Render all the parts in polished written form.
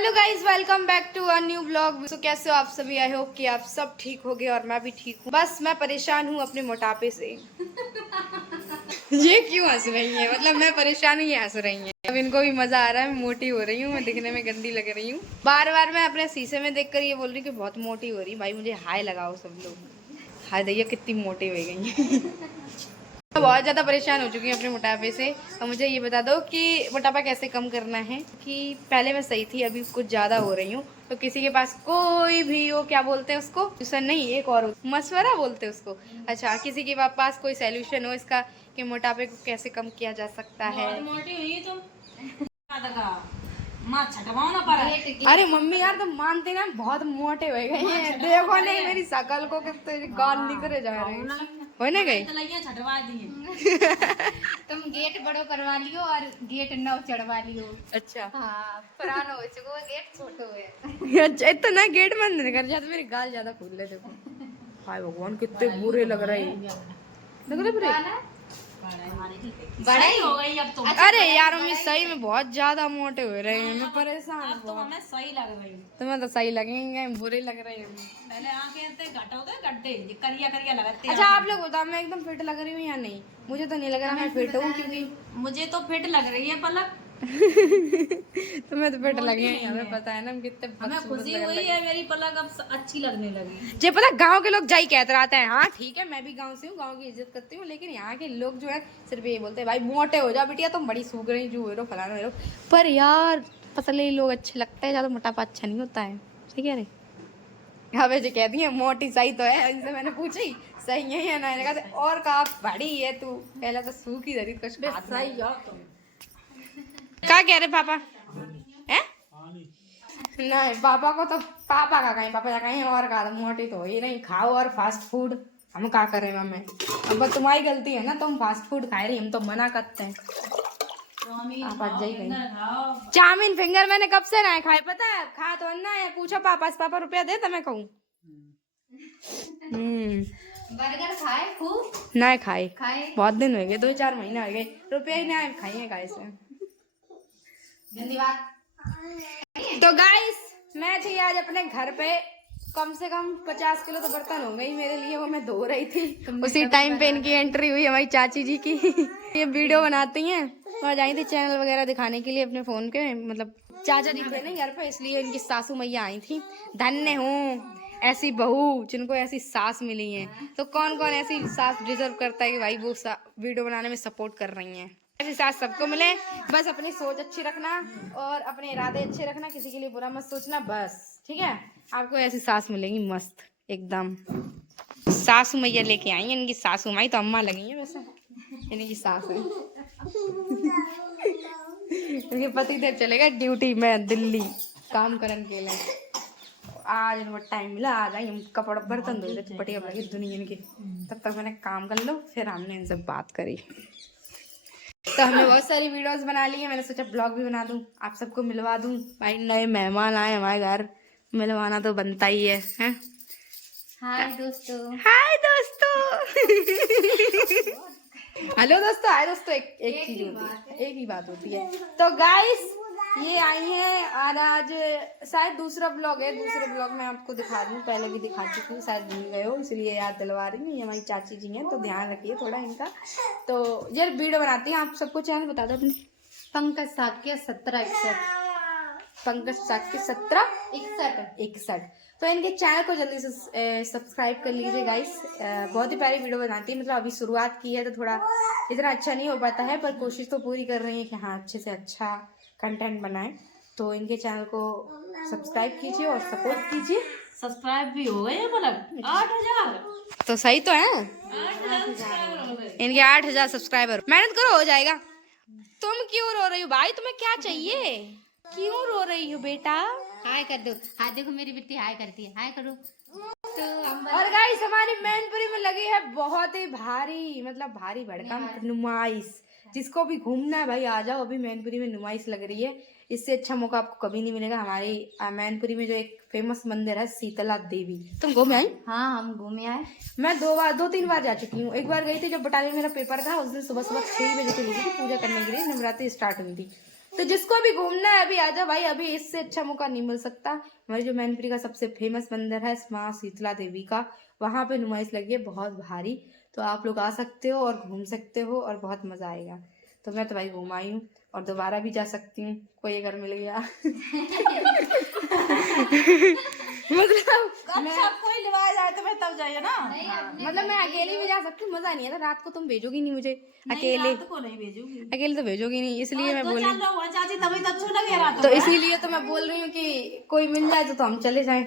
Hello guys, welcome back to a new blog. तो कैसे हो आप सभी? आई होप कि आप सब ठीक होगे और मैं भी ठीक हूँ। बस मैं परेशान हूँ अपने मोटापे से। ये क्यों हंस रही है? मतलब मैं परेशान हूँ, ये हंस रही है। अब इनको भी मजा आ रहा है। मैं मोटी हो रही हूँ, मैं दिखने में गंदी लग रही हूँ। बार बार मैं अपने शीशे में देखकर ये बोल रही हूँ कि बहुत मोटी हो रही। भाई मुझे हाय लगाओ सब लोग। हाय दैया कितनी मोटी हो गई। मैं बहुत ज़्यादा परेशान हो चुकी हूँ अपने मोटापे से। और मुझे ये बता दो कि मोटापा कैसे कम करना है। कि पहले मैं सही थी, अभी कुछ ज़्यादा हो रही हूँ। तो किसी के पास कोई भी हो, क्या बोलते हैं उसको, ट्यूशन नहीं, एक और मशवरा बोलते हैं उसको। अच्छा, किसी के पास कोई सॉल्यूशन हो इसका कि मोटापे को कैसे कम किया जा सकता है। मोटी हुई तुम माँ छटवाओ ना पर। अरे मम्मी यार, तुम मानते ना, बहुत मोटे हो गए हैं। देखो नहीं मेरी शकल को, कितने गाल निकले जा रहे हैं। हो ना गई छटवा दिए। तुम गेट बड़ो करवा लियो और गेट नौ चढ़वा लियो। अच्छा हाँ, पुरानो हो चुको है, गेट छोटो है। अच्छा, इतना गेट बंद नहीं कर जाते, मेरे गाल ज्यादा फूल रहे। देखो हाय भगवान, कितने बुरे लग रहे हैं। लग रहे बुरे। बड़े हो गई अब तुम। अरे यार मम्मी, सही में बहुत ज्यादा मोटे हो रहे हैं। मैं परेशान अब तुम हूँ। हमें सही लग रही हो। तुम्हें तो सही लगेंगे, बुरे लग रहे हैं। पहले आंखें इतने घट हो गए, गड्ढे ये करिया करिया लगते। अच्छा आप लोग बताओ, मैं एकदम फिट लग रही हूँ या नहीं? मुझे तो नहीं लग रहा मैं फिट हूँ, क्योंकि मुझे तो फिट लग रही है पलक। तुम्हें तो फिट लगे हैं, हमें पता है ना हम कितने हमें खुशी हुई है, मेरी पलक अब अच्छी लगने लगी। जे पता, गांव के लोग जाई कहते रहते हैं। हाँ ठीक है, मैं भी गांव से हूँ, गांव की इज्जत करती हूँ, लेकिन यहाँ के लोग जो है सिर्फ ये बोलते हैं, भाई मोटे हो जाओ बिटिया, तुम बड़ी सूख रही, जो हो फलाना हो। पर यार पतले लोग अच्छे लगते हैं, ज्यादा मोटापा अच्छा नहीं होता है। ठीक है रे। अब जो कहती है मोटी सही तो है, इनसे मैंने पूछी सही है या नहीं, कहा और कहा बड़ी है तू, पहले तो सूखी धरी कुछ सही हो तुम। क्या कह रहे पापा हैं? नहीं पापा को तो, पापा का कहीं, पापा कहीं और कहा मोटी तो ही नहीं, खाओ और फास्ट फूड। हम क्या करें मम्मी? अब तुम्हारी गलती है ना, तुम फास्ट फूड खा रही, हम तो मना करते हैं। चाउमीन फिंगर मैंने कब से ना खाए, पता है? खा तो अन्ना है, पूछो पापा से, पापा रुपया दे तो मैं कहूँ। बर्गर खाए खूब ना खाए, खाए। बहुत दिन हो गए, 2-4 महीने हो गए, रुपये ही ना खाई है गाय से। धन्यवाद। तो गाइस, मैं थी आज अपने घर पे। कम से कम 50 किलो तो बर्तन हो गई मेरे लिए, वो मैं धो रही थी। उसी टाइम पे इनकी एंट्री हुई हमारी चाची जी की। ये वीडियो बनाती हैं, वहाँ आई थी चैनल वगैरह दिखाने के लिए अपने फोन के। मतलब चाचा जी थे नहीं घर पे, इसलिए इनकी सासू मैया आई थी। धन्य हूँ ऐसी बहू जिनको ऐसी सास मिली है। तो कौन कौन ऐसी सास डिजर्व करता है कि भाई वो वीडियो बनाने में सपोर्ट कर रही हैं। ऐसी सास सबको मिले, बस अपनी सोच अच्छी रखना और अपने इरादे अच्छे रखना, किसी के लिए बुरा मत सोचना, बस ठीक है। आपको ऐसी सास मिलेगी मस्त एकदम। सासू मैया लेके आई हैं, इनकी सासू माई तो अम्मा लगी है वैसे, इनकी सास है। इनके पति देव चले गए ड्यूटी में दिल्ली काम करने के लिए। आज इनको टाइम मिला, आ जाए हम कपड़ा बर्तन धो रहे, बढ़िया लगी दुनिया इनकी। तब तक मैंने काम कर लो, फिर हमने इनसे बात करी। तो हमने बहुत सारी वीडियोस बना ली है, मैंने सोचा ब्लॉग भी बना दूं, आप सबको मिलवा दूं। भाई नए मेहमान आए हमारे घर, मिलवाना तो बनता ही है, हैं? हाय दोस्तों। हाय दोस्तों। हेलो दोस्तों, हाय दोस्तों, एक चीज होती है, एक ही बात होती है। तो गाइस ये आई हैं और आज शायद दूसरा ब्लॉग है, दूसरे ब्लॉग में आपको दिखा दूँ, पहले भी दिखा चुकी हूँ, शायद भूल गए हो, इसलिए याद दिलवा रही हूँ। ये हमारी चाची जी हैं, तो ध्यान रखिए थोड़ा इनका। तो यार वीडियो बनाती हैं, आप सबको चैनल बता दो अपनी। पंकज साक्य 1761। पंकज साक्य 1761। तो इनके चैनल को जल्दी से सब्सक्राइब कर लीजिए गाइस। बहुत ही प्यारी वीडियो बनाती है, मतलब अभी शुरुआत की है तो थोड़ा इतना अच्छा नहीं हो पाता है, पर कोशिश तो पूरी कर रही है कि हाँ अच्छे से अच्छा कंटेंट बनाए। तो इनके चैनल को सब्सक्राइब कीजिए और सपोर्ट कीजिए। सब्सक्राइब भी हो गए हैं पलक 8000। तो सही तो है, 8000 सब्सक्राइबर हो गए। इनके 8000 सब्सक्राइबर। मेहनत करो, हो जाएगा। तुम क्यों रो रही हो भाई? तुम्हें क्या चाहिए? क्यों रो रही हो बेटा? हाय कर दो, हाय देखो मेरी बेटी हाय करती है, हाय करो। तो हम और गाइस हमारी मैनपुरी में लगी है बहुत ही भारी, मतलब भारी भड़कम नुमाइश। जिसको भी घूमना है भाई आ जाओ, अभी मैनपुरी में नुमाइश लग रही है। इससे अच्छा मौका आपको कभी नहीं मिलेगा। हमारी मैनपुरी में जो एक फेमस मंदिर है शीतला देवी, तुम घूमे आई? हाँ हम घूमे आए। मैं 2-3 बार जा चुकी हूँ। एक बार गई थी जब बटालियन मेरा पेपर था, उस दिन सुबह सुबह 6 बजे चली गई थी पूजा करने के लिए, नवरात्रि स्टार्ट हुई थी। तो जिसको भी घूमना है अभी आ जाओ भाई, अभी इससे अच्छा मौका नहीं मिल सकता। हमारी जो मैनपुरी का सबसे फेमस मंदिर है माँ शीतला देवी का, वहां पे नुमाइश लगी है बहुत भारी, तो आप लोग आ सकते हो और घूम सकते हो और बहुत मजा आएगा। तो मैं तो भाई घूम आई हूँ और दोबारा भी जा सकती हूँ, कोई अगर मिल गया मतलब कोई लिवाया जाए तो मैं तब जाइए ना। मतलब मैं अकेले भी जा सकती हूँ, मजा नहीं आता। रात को तुम भेजोगी नहीं मुझे अकेले, रात को नहीं भेजूंगी, अकेले तो भेजोगी नहीं, इसलिए मैं बोल रही हूँ। चाची तभी तो अच्छा लगे रात तो इसीलिए तो मैं बोल रही हूँ कि कोई मिल जाए तो हम चले जाएं,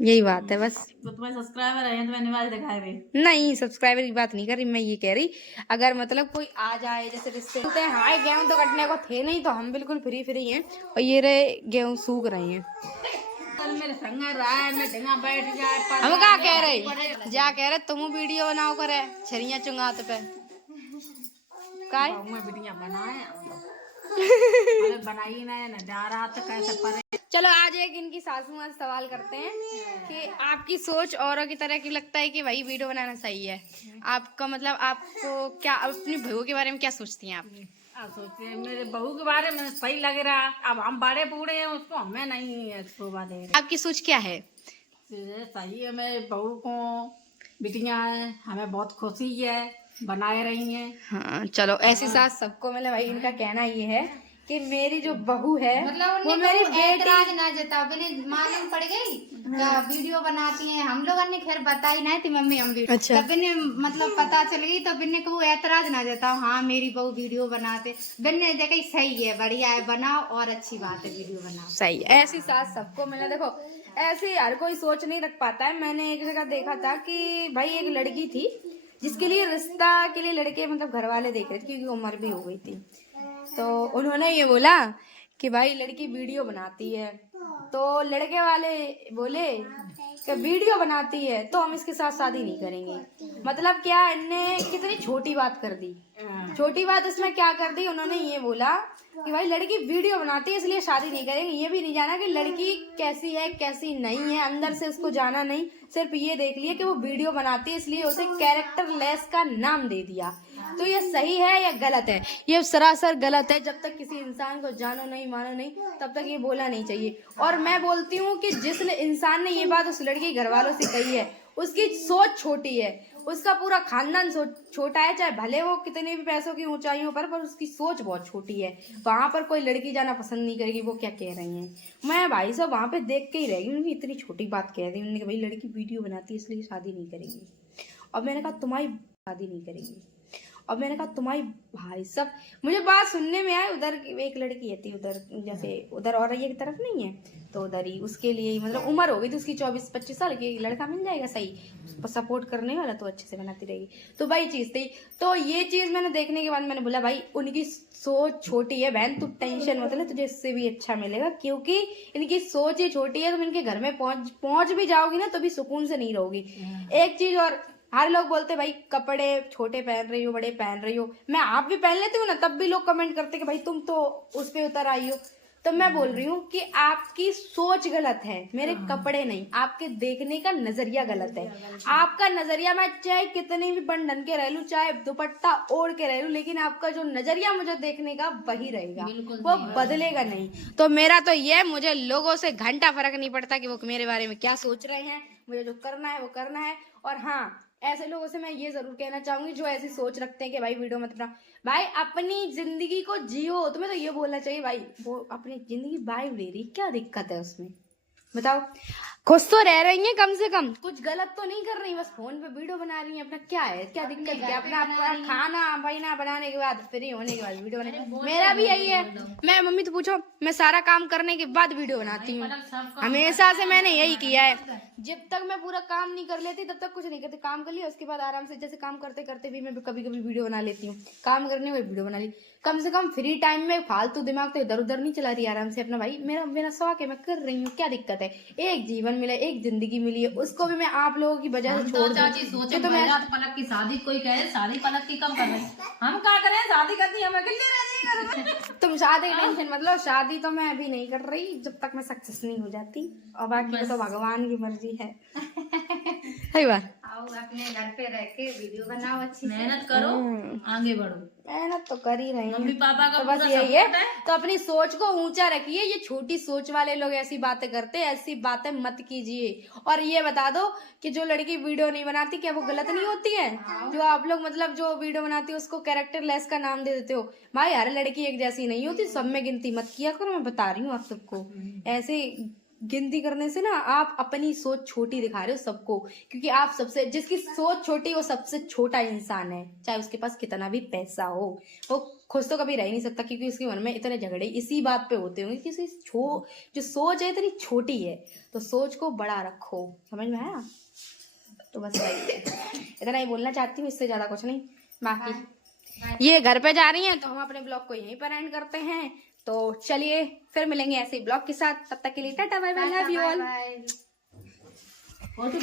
यही बात है बस। तो तुम्हारे सब्सक्राइबर है तो मैंने आज दिखाए हुए। नहीं सब्सक्राइबर की बात नहीं कर रही मैं, ये कह रही अगर मतलब कोई आ जाए, जैसे रिश्ते होते हैं, हमारे गेहूं तो कटने को थे नहीं, तो हम बिल्कुल फ्री हैं और ये रहे गेहूं सूख रहे हैं। मेरे संग रहा है, मैं ढंगा बैठ जाए पर हम क्या कह रहे, जा कह रहे तुम वीडियो बनाओ करे छरिया चुंगात पे काय मैं वीडियो बनाए बनाई ना जा रहा तो कैसे परे। चलो आज एक इनकी सासू माँ से सवाल करते हैं कि आपकी सोच औरों की तरह की लगता है कि भाई वीडियो बनाना सही है? आपका मतलब आपको क्या, अपनी बहू के बारे में क्या सोचती हैं आप? सोचते हैं मेरे बहू के बारे में सही लग रहा, अब हम बड़े बूढ़े हैं उसको हमें नहीं शोभा दे रहे। आपकी सोच क्या है? सही है, मेरे बहू को बिटियां है, हमें बहुत खुशी है, बनाए रही हैं। हाँ चलो ऐसी सास सबको, मतलब भाई इनका कहना ये है कि मेरी जो बहू है मतलब वो मेरी एतराज ना जताओ, बिने मालूम पड़ गई वीडियो बनाती हैं। हम लोगों ने खैर बताई नहीं थी मम्मी हम वीडियो, अच्छा। तब बिने मतलब पता चल गई तो बिने को एतराज ना जताओ, हाँ मेरी बहू वीडियो बनाते, बिने देखा सही है, बढ़िया है, बनाओ और अच्छी बात है, वीडियो बनाओ सही है। ऐसी सास सबको, मैंने देखो ऐसे हर कोई सोच नहीं रख पाता है। मैंने एक जगह देखा था कि भाई एक लड़की थी जिसके लिए रिश्ता के लिए लड़के मतलब घर वाले देख रहे थे क्योंकि उम्र भी हो गई थी, तो उन्होंने ये बोला कि भाई लड़की वीडियो बनाती है, तो लड़के वाले बोले कि वीडियो बनाती है तो हम इसके साथ शादी नहीं करेंगे। मतलब क्या, इनने कितनी छोटी बात कर दी। छोटी बात इसमें क्या कर दी, उन्होंने ये बोला कि भाई लड़की वीडियो बनाती है इसलिए शादी नहीं करेंगे। ये भी नहीं जाना कि लड़की कैसी है कैसी नहीं है, अंदर से उसको जाना नहीं, सिर्फ ये देख लिया कि वो वीडियो बनाती है इसलिए उसे कैरेक्टर लेस का नाम दे दिया। तो ये सही है या गलत है? ये सरासर गलत है। जब तक किसी इंसान को जानो नहीं मानो नहीं तब तक ये बोला नहीं चाहिए। और मैं बोलती हूँ कि जिस इंसान ने ये बात उस लड़की घर वालों से कही है उसकी सोच छोटी है, उसका पूरा खानदान छोटा है, चाहे भले वो कितने भी पैसों की ऊंचाइयों पर उसकी सोच बहुत छोटी है। वहां पर कोई लड़की जाना पसंद नहीं करेगी। वो क्या कह रही हैं, मैं भाई साहब वहां पे देख के ही रह गई, उन्होंने इतनी छोटी बात कह दी। उन्होंने कहा भाई लड़की वीडियो बनाती है इसलिए शादी नहीं करेंगी। और मैंने कहा तुम्हारी शादी नहीं करेंगी। और मैंने कहा तुम्हारी भाई सब, मुझे बात सुनने में आए उधर एक लड़की थी, उधर जैसे उधर और ये की तरफ नहीं है तो उधर ही उसके लिए मतलब उम्र हो गई थी उसकी 24-25 साल की, लड़का मिल जाएगा सही सपोर्ट करने वाला तो अच्छे से बनाती रहेगी। तो भाई चीज थी, तो ये चीज मैंने देखने के बाद मैंने बोला भाई उनकी सोच छोटी है बहन, तू टेंशन मत ले, तुझे इससे भी अच्छा मिलेगा क्योंकि इनकी सोच ही छोटी है। तुम इनके घर में पहुंच भी जाओगी ना तो भी सुकून से नहीं रहोगी। एक चीज और, हर लोग बोलते भाई कपड़े छोटे पहन रही हो बड़े पहन रही हो, मैं आप भी पहन लेती हूँ ना तब भी लोग कमेंट करते कि भाई तुम तो उस पे उतर आई हो। तो मैं बोल रही हूँ कि आपकी सोच गलत है, मेरे कपड़े नहीं, आपके देखने का नजरिया गलत है। आपका नजरिया, मैं चाहे कितने भी बंधन के रह लूं, चाहे दुपट्टा ओढ़ के रह लूं, लेकिन आपका जो नजरिया मुझे देखने का वही रहेगा, वो बदलेगा नहीं। तो मेरा तो ये, मुझे लोगों से घंटा फर्क नहीं पड़ता कि वो मेरे बारे में क्या सोच रहे हैं, मुझे जो करना है वो करना है। और हाँ, ऐसे लोगों से मैं ये जरूर कहना चाहूंगी जो ऐसी सोच रखते हैं कि भाई वीडियो मत बना, भाई अपनी जिंदगी को जियो। तुम्हें तो ये बोलना चाहिए भाई वो अपनी जिंदगी वाइब ले रही, क्या दिक्कत है उसमें, बताओ। खुश तो रह रही हैं कम से कम, कुछ गलत तो नहीं कर रही, बस फोन पे वीडियो बना रही हैं, अपना क्या है, क्या दिक्कत है? अपना खाना पीना बनाने के बाद फ्री होने के बाद वीडियो बनाने, मेरा भी यही है। मैं मम्मी तो पूछो, मैं सारा काम करने के बाद वीडियो बनाती हूँ, हमेशा से मैंने यही किया है। जब तक मैं पूरा काम नहीं कर लेती तब तक कुछ नहीं करती, काम कर लिया उसके बाद आराम से, जैसे काम करते करते भी मैं कभी कभी वीडियो बना लेती हूँ, काम करने में वीडियो बना ली। कम से कम फ्री टाइम में फालतू दिमाग तो इधर उधर नहीं चला रही, आराम से अपना भाई मेरा शौक है, मैं कर रही हूँ, क्या दिक्कत है? एक जीवन मिला, एक जिंदगी मिली है, उसको भी मैं आप लोगों की वजह से छोड़ दूं। तो मैं पलक की शादी, कोई कहे शादी पलक की कम कर रहे, हम क्या करें, शादी करती हम अकेले रह जाएंगे। तुम शादी की टेंशन मतलब, शादी तो मैं अभी नहीं कर रही जब तक मैं सक्सेस नहीं हो जाती, और बाकी तो भगवान की मर्जी है। सही बात। आओ अपने घर पे रह के वीडियो बनाओ अच्छी से। मेहनत करो, आगे बढ़ो। मेहनत तो कर ही रही हूँ। मम्मी पापा का तो बस पूरा यही है, support है। तो अपनी सोच को ऊंचा रखिए। ये छोटी सोच वाले लोग ऐसी बातें करते हैं, ऐसी बातें मत कीजिए। और ये बता दो कि जो लड़की वीडियो नहीं बनाती क्या वो गलत नहीं होती है? जो आप लोग मतलब जो वीडियो बनाती है उसको कैरेक्टर लेस का नाम दे देते हो। भाई हर लड़की एक जैसी नहीं होती, सब में गिनती मत किया करो। मैं बता रही हूँ आप सबको, ऐसे गिनती करने से ना आप अपनी सोच छोटी दिखा रहे हो सबको। क्योंकि आप सबसे, जिसकी सोच छोटी वो सबसे छोटा इंसान है, चाहे उसके पास कितना भी पैसा हो। वो खुश तो कभी रह नहीं सकता, क्योंकि उसके मन में इतने झगड़े इसी बात पे होते होंगे कि जो सोच है इतनी छोटी है। तो सोच को बड़ा रखो, समझ में आया? तो बस वही है, इतना ही बोलना चाहती हूँ, इससे ज्यादा कुछ नहीं। बाकी ये घर पे जा रही हैं तो हम अपने ब्लॉग को यहीं पर एंड करते हैं। तो चलिए फिर मिलेंगे ऐसे ही ब्लॉग के साथ, तब तक के लिए tata bye bye, love you all. Bye. Photo